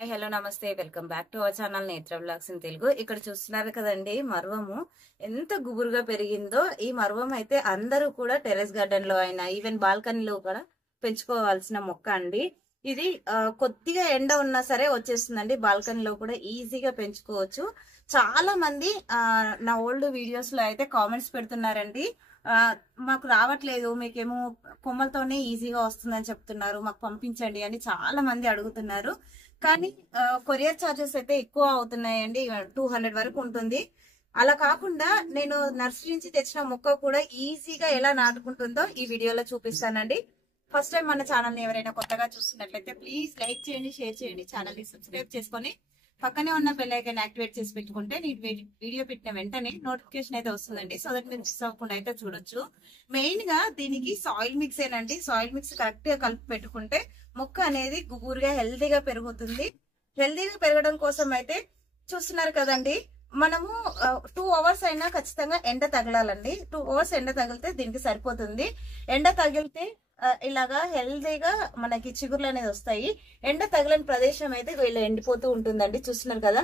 Hello నమస్తే welcome back to our channel నేత్ర blogs in Telugu. ఇక్కడ చూస్తున్నారు కదండి, మర్వము ఎంత గుబురుగా పెరిగిందో. ఈ మర్వం అయితే అందరూ కూడా టెర్రస్ గార్డెన్ లో అయినా ఈవెన్ బాల్కనీలో కూడా పెంచుకోవాల్సిన మొక్క అండి. ఇది కొద్దిగా ఎండ ఉన్నా సరే వచ్చేస్తుందండి. బాల్కనీలో కూడా ఈజీగా పెంచుకోవచ్చు. చాలా మంది నా ఓల్డ్ వీడియోస్ లో అయితే కామెంట్స్ పెడుతున్నారండి. మాకు రావట్లేదు, మీకేమో కొమ్మలతోనే ఈజీగా వస్తుందని చెప్తున్నారు, మాకు పంపించండి అని చాలా మంది అడుగుతున్నారు. కానీ కొరియర్ చార్జెస్ అయితే ఎక్కువ అవుతున్నాయండి. 200 వరకు ఉంటుంది. అలా కాకుండా నేను నర్సరీ నుంచి తెచ్చిన మొక్క కూడా ఈజీగా ఎలా నాటుకుంటుందో ఈ వీడియోలో చూపిస్తానండి. ఫస్ట్ టైం మన ఛానల్ ని ఎవరైనా కొత్తగా చూస్తున్నట్లయితే ప్లీజ్ లైక్ చేయండి, షేర్ చేయండి, ఛానల్ ని సబ్స్క్రైబ్ చేసుకొని పక్కనే ఉన్న బెల్ ఐకాన్ యాక్టివేట్ చేసి పెట్టుకుంటే నేను వీడియో పెట్టిన వెంటనే నోటిఫికేషన్ అయితే వస్తుందండి. సో దట్ మీరు మిస్ అవ్వకుండా అయితే చూడొచ్చు. మెయిన్ గా దీనికి సాయిల్ మిక్స్ ఏనండి. సాయిల్ మిక్స్ కరెక్ట్ గా కలిపి పెట్టుకుంటే మొక్క అనేది గుబురుగా హెల్దీగా పెరుగుతుంది. హెల్దీగా పెరగడం కోసం అయితే చూస్తున్నారు కదండి, మనము 2 అవర్స్ అయినా ఖచ్చితంగా ఎండ తగలాలండి. 2 అవర్స్ ఎండ తగిలితే దీనికి సరిపోతుంది. ఎండ తగిలితే ఇలాగా హెల్దీగా మనకి చిగుర్లు అనేది వస్తాయి. ఎండ తగిలిన ప్రదేశం అయితే ఇలా ఎండిపోతూ ఉంటుందండి. చూస్తున్నారు కదా,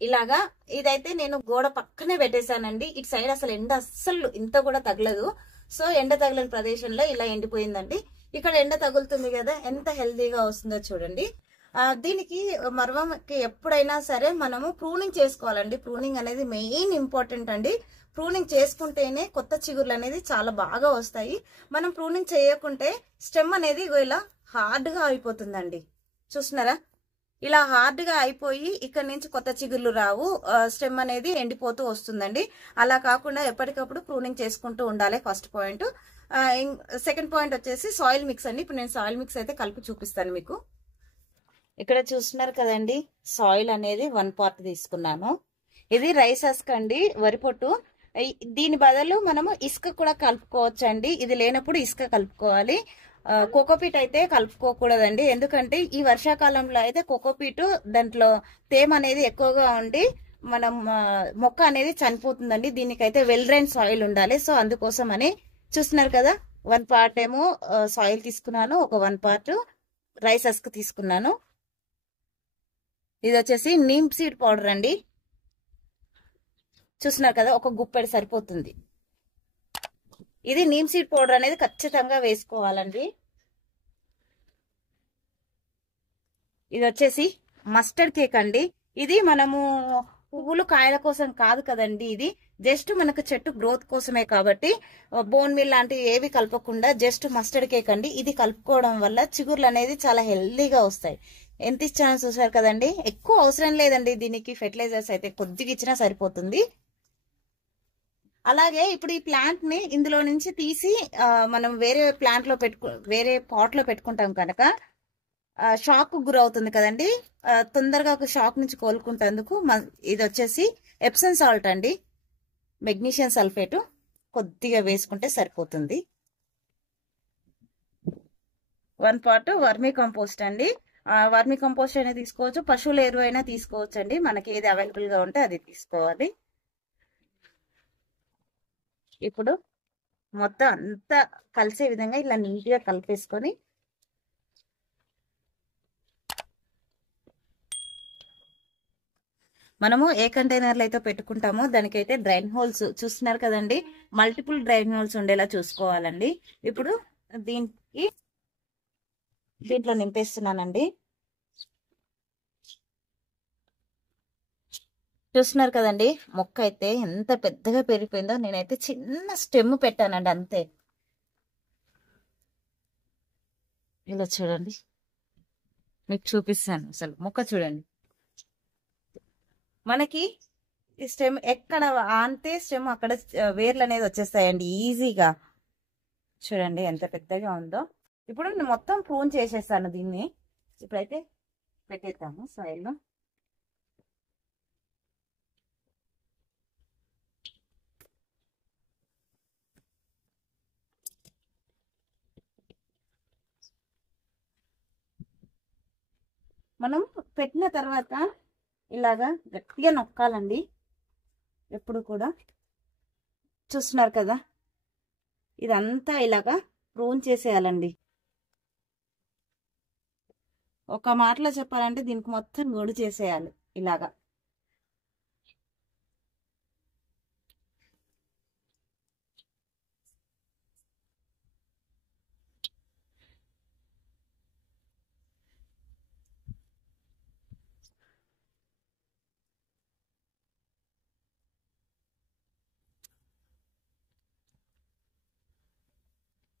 ఇలాగా. ఇదైతే నేను గోడ పక్కనే పెట్టేశానండి. ఇటు సైడ్ అసలు ఎండ అస్సలు ఇంత కూడా తగలదు. సో ఎండ తగిలిన ప్రదేశంలో ఇలా ఎండిపోయిందండి. ఇక్కడ ఎండ తగులుతుంది కదా, ఎంత హెల్దీగా వస్తుందో చూడండి. దీనికి మర్వంకి ఎప్పుడైనా సరే మనము ప్రూనింగ్ చేసుకోవాలండి. ప్రూనింగ్ అనేది మెయిన్ ఇంపార్టెంట్ అండి. ప్రూనింగ్ చేసుకుంటేనే కొత్త చిగుర్లు అనేది చాలా బాగా వస్తాయి. మనం ప్రూనింగ్ చేయకుంటే స్టెమ్ అనేది ఇలా హార్డ్ గా అయిపోతుందండి. చూస్తున్నారా, ఇలా హార్డ్ గా అయిపోయి ఇక్కడ నుంచి కొత్త చిగుర్లు రావు. స్టెమ్ అనేది ఎండిపోతూ వస్తుందండి. అలా కాకుండా ఎప్పటికప్పుడు ప్రూనింగ్ చేసుకుంటూ ఉండాలి. First point. సెకండ్ పాయింట్ వచ్చేసి సాయిల్ మిక్స్ అండి. ఇప్పుడు నేను సాయిల్ మిక్స్ అయితే కలిపి చూపిస్తాను మీకు. ఇక్కడ చూస్తున్నారు కదండి, సాయిల్ అనేది 1 పార్ట్ తీసుకున్నాను. ఇది రైస్ హస్క్ అండి, వరి పొట్టు. దీని బదులు మనము ఇసుక కూడా కలుపుకోవచ్చు అండి. ఇది లేనప్పుడు ఇసుక కలుపుకోవాలి. కోకోపీట్ అయితే కలుపుకోకూడదండి. ఎందుకంటే ఈ వర్షాకాలంలో అయితే కోకోపీట్ దాంట్లో తేమ అనేది ఎక్కువగా ఉండి మనం మొక్క అనేది చనిపోతుందండి. దీనికైతే వెల్ డ్రైన్ సాయిల్ ఉండాలి. సో అందుకోసం అని చూస్తున్నారు కదా, 1 పార్ట్ ఏమో సాయిల్ తీసుకున్నాను, ఒక 1 పార్ట్ రైస్ హస్క్ తీసుకున్నాను. ఇది వచ్చేసి నీమ్ సీడ్ పౌడర్ అండి. చూస్తున్నారు కదా, ఒక గుప్పెడు సరిపోతుంది. ఇది నీమ్ సీడ్ పౌడర్ అనేది ఖచ్చితంగా వేసుకోవాలండి. ఇది వచ్చేసి మస్టర్డ్ కేక్ అండి. ఇది మనము పువ్వులు కాయల కోసం కాదు కదండి, ఇది జస్ట్ మనకు చెట్టు గ్రోత్ కోసమే. కాబట్టి బోన్ మిల్ లాంటివి ఏవి కలపకుండా జస్ట్ మస్టర్డ్ కేక్ అండి. ఇది కలుపుకోవడం వల్ల చిగుర్లు అనేది చాలా హెల్దీగా వస్తాయి. ఎంత ఇచ్చానో చూసారు కదండి. ఎక్కువ అవసరం లేదండి దీనికి. ఫెర్టిలైజర్స్ అయితే కొద్దిగా ఇచ్చినా సరిపోతుంది. అలాగే ఇప్పుడు ఈ ప్లాంట్ ని ఇందులో నుంచి తీసి మనం వేరే ప్లాంట్ లో వేరే పాట్ లో పెట్టుకుంటాం కనుక షాక్ గురవుతుంది కదండి. తొందరగా ఒక షాక్ నుంచి కోలుకుంటేందుకు ఇది వచ్చేసి ఎప్సమ్ సాల్ట్ అండి, మెగ్నీషియం సల్ఫేట్ కొద్దిగా వేసుకుంటే సరిపోతుంది. 1 పార్ట్ వర్మీ కంపోస్ట్ అండి. వర్మీ కంపోస్ట్ అయినా తీసుకోవచ్చు, పశువుల ఎరువు అయినా తీసుకోవచ్చు అండి. మనకి ఏది అవైలబుల్ గా ఉంటే అది తీసుకోవాలి. ఇప్పుడు మొత్తం అంతా కలిసే విధంగా ఇలా నీట్ గా కలిపేసుకొని మనము ఏ కంటైనర్లు అయితే పెట్టుకుంటామో దానికైతే డ్రైన్ హోల్స్ చూస్తున్నారు కదండి, మల్టిపుల్ డ్రైన్ హోల్స్ ఉండేలా చూసుకోవాలండి. ఇప్పుడు దీంట్లో నింపేస్తున్నానండి. చూస్తున్నారు కదండి, మొక్క అయితే ఎంత పెద్దగా పెరిగిపోయిందో. నేనైతే చిన్న స్టెమ్ పెట్టానండి అంతే. ఇలా చూడండి, మీకు చూపిస్తాను. అసలు మొక్క చూడండి, మనకి ఈ స్టెమ్ ఎక్కడ ఆంతే స్టెమ్ అక్కడ వేర్లు అనేది వచ్చేస్తాయండి ఈజీగా. చూడండి ఎంత పెద్దగా ఉందో. ఇప్పుడు నేను మొత్తం ప్రూన్ చేసేస్తాను దీన్ని. ఇప్పుడైతే పెట్టేద్దాము సాయిల్లో. మనం పెట్టిన తర్వాత ఇలాగా గట్టిగా నొక్కాలండి ఎప్పుడు కూడా. చూస్తున్నారు కదా, ఇదంతా ఇలాగా ప్రూన్ చేసేయాలండి. ఒక మాటలో చెప్పాలంటే దీనికి మొత్తం గోడు చేసేయాలి ఇలాగా.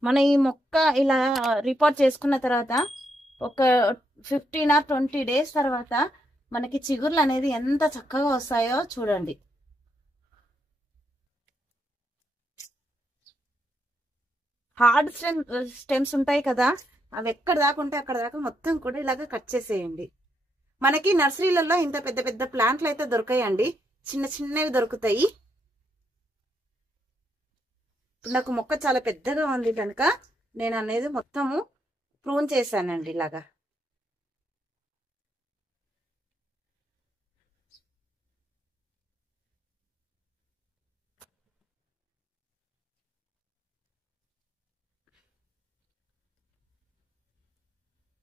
మన ఈ మొక్క ఇలా రిపోర్ట్ చేసుకున్న తర్వాత ఒక 15 or 20 days తర్వాత మనకి చిగుర్లు అనేది ఎంత చక్కగా వస్తాయో చూడండి. హార్డ్ స్టెమ్స్ ఉంటాయి కదా, అవి ఎక్కడ దాకా ఉంటే అక్కడ దాకా మొత్తం కూడా ఇలాగ కట్ చేసేయండి. మనకి నర్సరీలలో ఇంత పెద్ద పెద్ద ప్లాంట్లు అయితే దొరకాయండి, చిన్న చిన్నవి దొరుకుతాయి. నాకు మొక్క చాలా పెద్దగా ఉంది కనుక నేను అనేది మొత్తము ప్రూన్ చేశానండి ఇలాగా.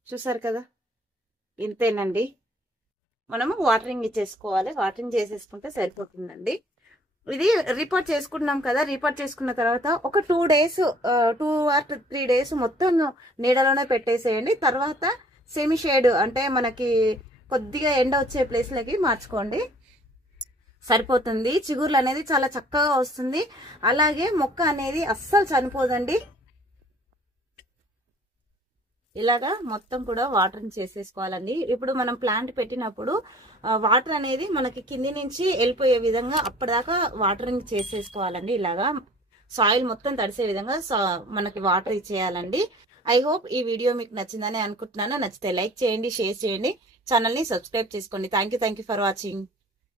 చూసారు కదా, ఇంతేనండి. మనము వాటరింగ్ ఇచ్చేసుకోవాలి, వాటరింగ్ చేసేసుకుంటే సరిపోతుందండి. ఇది రిపోర్ట్ చేసుకున్నాం కదా, రిపోర్ట్ చేసుకున్న తర్వాత ఒక 2 days 2 or 3 days మొత్తం నీడలోనే పెట్టేసేయండి. తర్వాత సెమీ షేడ్ అంటే మనకి కొద్దిగా ఎండ వచ్చే ప్లేస్లకి మార్చుకోండి, సరిపోతుంది. చిగుర్లు అనేది చాలా చక్కగా వస్తుంది. అలాగే మొక్క అనేది అస్సలు చనిపోదండి. ఇలాగా మొత్తం కూడా వాటరింగ్ చేసేసుకోవాలండి. ఇప్పుడు మనం ప్లాంట్ పెట్టినప్పుడు వాటర్ అనేది మనకి కింది నుంచి వెళ్ళిపోయే విధంగా అప్పటిదాకా వాటరింగ్ చేసేసుకోవాలండి. ఇలాగా సాయిల్ మొత్తం తడిసే విధంగా మనకి వాటర్ ఇచ్చేయాలండి. ఐ హోప్ ఈ వీడియో మీకు నచ్చిందని అనుకుంటున్నాను. నచ్చితే లైక్ చేయండి, షేర్ చేయండి, ఛానల్ని సబ్స్క్రైబ్ చేసుకోండి. Thank you for watching.